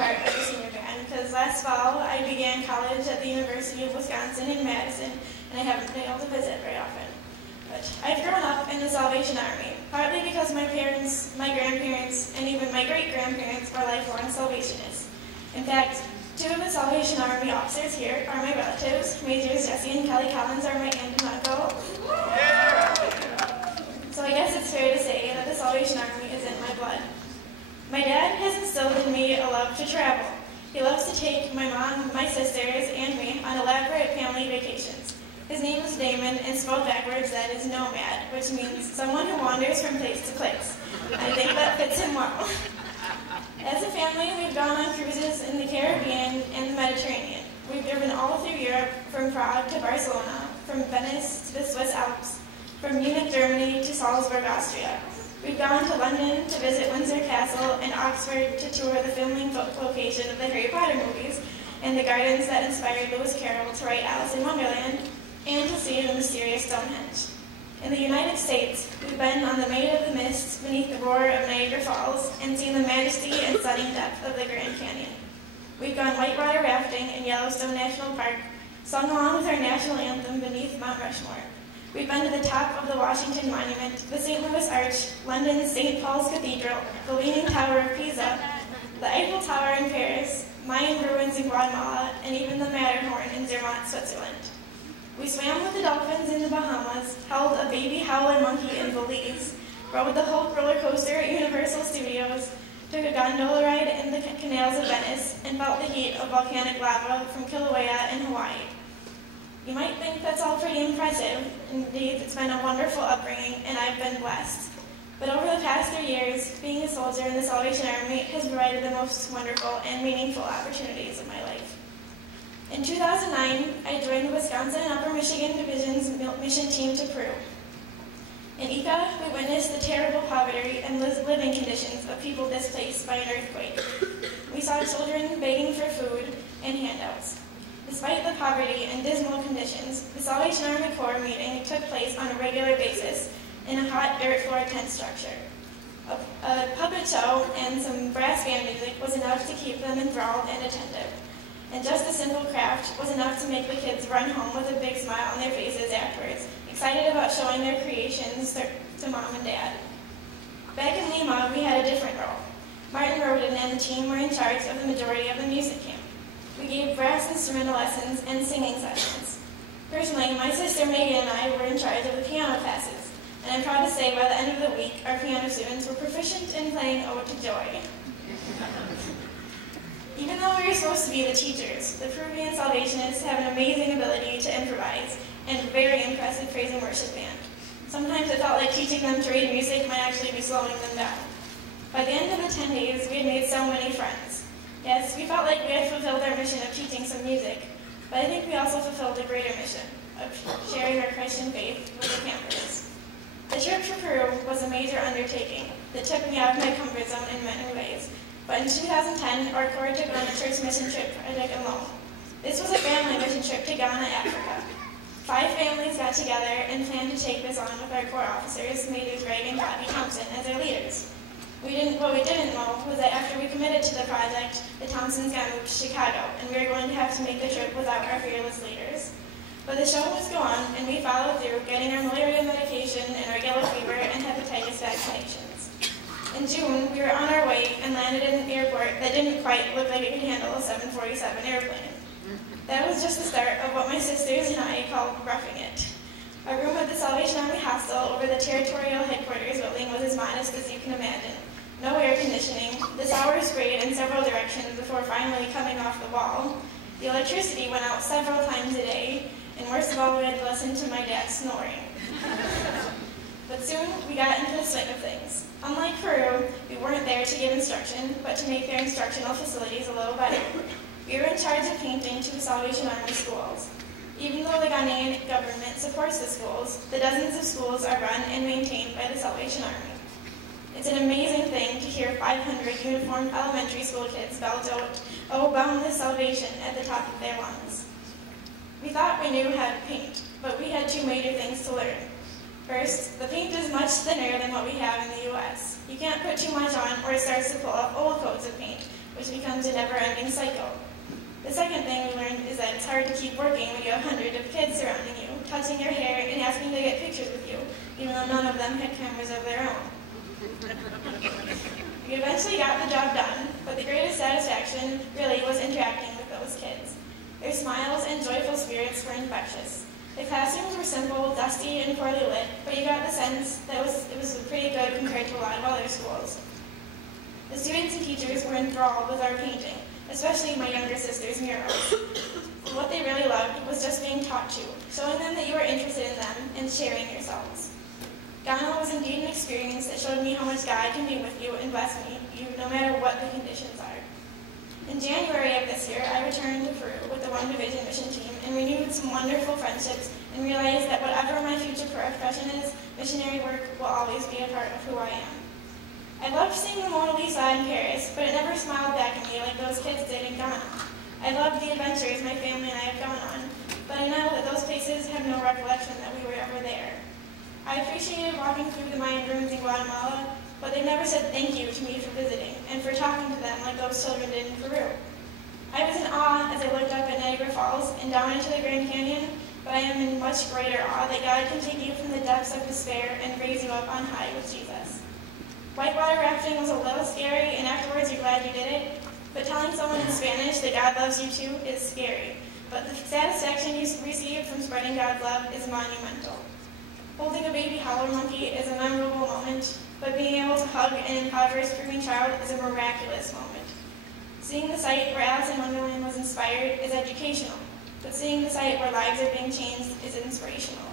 part of the senior band because last fall I began college at the University of Wisconsin in Madison, and I haven't been able to visit very often. But I've grown up in the Salvation Army, partly because my parents, my grandparents, and even my great-grandparents were lifelong Salvationists. In fact, two of the Salvation Army officers here are my relatives. Majors Jesse and Kelly Collins are my aunt and uncle. So I guess it's fair to say that the Salvation Army is in my blood. My dad has instilled in me a love to travel. He loves to take my mom, my sisters, and me on elaborate family vacations. His name is Damon, and spelled backwards that is nomad, which means someone who wanders from place to place. I think that fits him well. As a family, we've gone on cruises in the Caribbean and the Mediterranean. We've driven all through Europe, from Prague to Barcelona, from Venice to the Swiss Alps, from Munich, Germany to Salzburg, Austria. We've gone to London to visit Windsor Castle and Oxford to tour the filming location of the Harry Potter movies and the gardens that inspired Lewis Carroll to write Alice in Wonderland, and to see the mysterious Stonehenge. In the United States, we've been on the Maid of the Mist beneath the roar of Niagara Falls and seen the majesty and stunning depth of the Grand Canyon. We've gone whitewater rafting in Yellowstone National Park, sung along with our national anthem beneath Mount Rushmore. We've been to the top of the Washington Monument, the St. Louis Arch, London's St. Paul's Cathedral, the Leaning Tower of Pisa, the Eiffel Tower in Paris, Mayan ruins in Guatemala, and even the Matterhorn in Zermatt, Switzerland. We swam with the dolphins in the Bahamas, held a baby howler monkey in Belize, rode the Hulk roller coaster at Universal Studios, took a gondola ride in the canals of Venice, and felt the heat of volcanic lava from Kilauea in Hawaii. You might think that's all pretty impressive. Indeed, it's been a wonderful upbringing, and I've been blessed. But over the past 3 years, being a soldier in the Salvation Army has provided the most wonderful and meaningful opportunities of my life. In 2009, I joined the Wisconsin and Upper Michigan Division's mission team to Peru. In Ica, we witnessed the terrible poverty and living conditions of people displaced by an earthquake. We saw children begging for food and handouts. Despite the poverty and dismal conditions, the Salvation Army Corps meeting took place on a regular basis in a hot dirt floor tent structure. A puppet show and some brass band music was enough to keep them enthralled and attentive. And just a simple craft was enough to make the kids run home with a big smile on their faces afterwards, excited about showing their creations to mom and dad. Back in Lima, we had a different role. Martin Roden and the team were in charge of the majority of the music camp. We gave brass instrumental lessons and singing sessions. Personally, my sister Megan and I were in charge of the piano classes, and I'm proud to say by the end of the week, our piano students were proficient in playing Ode to Joy. Even though we were supposed to be the teachers, the Peruvian Salvationists have an amazing ability to improvise and a very impressive praise and worship band. Sometimes it felt like teaching them to read music might actually be slowing them down. By the end of the 10 days, we had made so many friends. Yes, we felt like we had fulfilled our mission of teaching some music, but I think we also fulfilled a greater mission of sharing our Christian faith with the campers. The trip to Peru was a major undertaking that took me out of my comfort zone in many ways. But in 2010, our Corps took on a church mission trip project alone. This was a family mission trip to Ghana, Africa. 5 families got together and planned to take this on with our Corps officers, Majors Greg and Bobby Thompson, as their leaders. What we didn't know was that after we committed to the project, the Thompsons got moved to Chicago, and we were going to have to make the trip without our fearless leaders. But the show must go on, and we followed through, getting our malaria medication and our yellow fever and hepatitis vaccinations. In June, we were on our way and landed in an airport that didn't quite look like it could handle a 747 airplane. That was just the start of what my sisters and I called roughing it. Our room at the Salvation Army Hostel over the territorial headquarters building was as modest as you can imagine. No air conditioning, the shower sprayed in several directions before finally coming off the wall. The electricity went out several times a day, and worst of all, we had to listen to my dad snoring. But soon, we got into the swing of things. Unlike Peru, we weren't there to give instruction, but to make their instructional facilities a little better. We were in charge of painting 2 Salvation Army schools. Even though the Ghanaian government supports the schools, the dozens of schools are run and maintained by the Salvation Army. It's an amazing thing to hear 500 uniformed elementary school kids belt out, "Oh, boundless salvation," at the top of their lungs. We thought we knew how to paint, but we had 2 major things to learn. First, the paint is much thinner than what we have in the U.S. You can't put too much on or it starts to pull off old coats of paint, which becomes a never-ending cycle. The second thing we learned is that it's hard to keep working when you have hundreds of kids surrounding you, touching your hair and asking to get pictures with you, even though none of them had cameras of their own. We eventually got the job done, but the greatest satisfaction really was interacting with those kids. Their smiles and joyful spirits were infectious. The classrooms were simple, dusty, and poorly lit, but you got the sense that it was pretty good compared to a lot of other schools. The students and teachers were enthralled with our painting, especially my younger sister's murals. And what they really loved was just being taught to, showing them that you were interested in them and sharing yourselves. Ghana was indeed an experience that showed me how much God can be with you and bless you no matter what the conditions are. In January of this year, I returned to Peru with the WUM Division mission team and renewed some wonderful friendships and realized that whatever my future profession is, missionary work will always be a part of who I am. I loved seeing the Mona Lisa in Paris, but it never smiled back at me like those kids did in Ghana. I loved the adventures my family and I have gone on, but I know that those places have no recollection that we were ever there. I appreciated walking through the Mayan ruins in Guatemala, but they never said thank you to me for visiting and for talking to them like those children did in Peru. I was in awe as I looked up at Niagara Falls and down into the Grand Canyon, but I am in much greater awe that God can take you from the depths of despair and raise you up on high with Jesus. Whitewater rafting was a little scary, and afterwards you're glad you did it, but telling someone in Spanish that God loves you too is scary, but the satisfaction you receive from spreading God's love is monumental. Holding a baby howler monkey is a memorable moment, but being able to hug an impoverished screaming child is a miraculous moment. Seeing the site where Alice in Wonderland was inspired is educational, but seeing the site where lives are being changed is inspirational.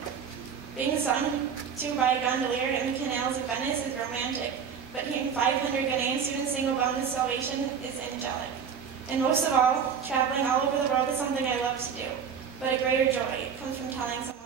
Being sung to by a gondolier in the canals of Venice is romantic, but hearing 500 Ghanaian students sing about this salvation is angelic. And most of all, traveling all over the world is something I love to do, but a greater joy comes from telling someone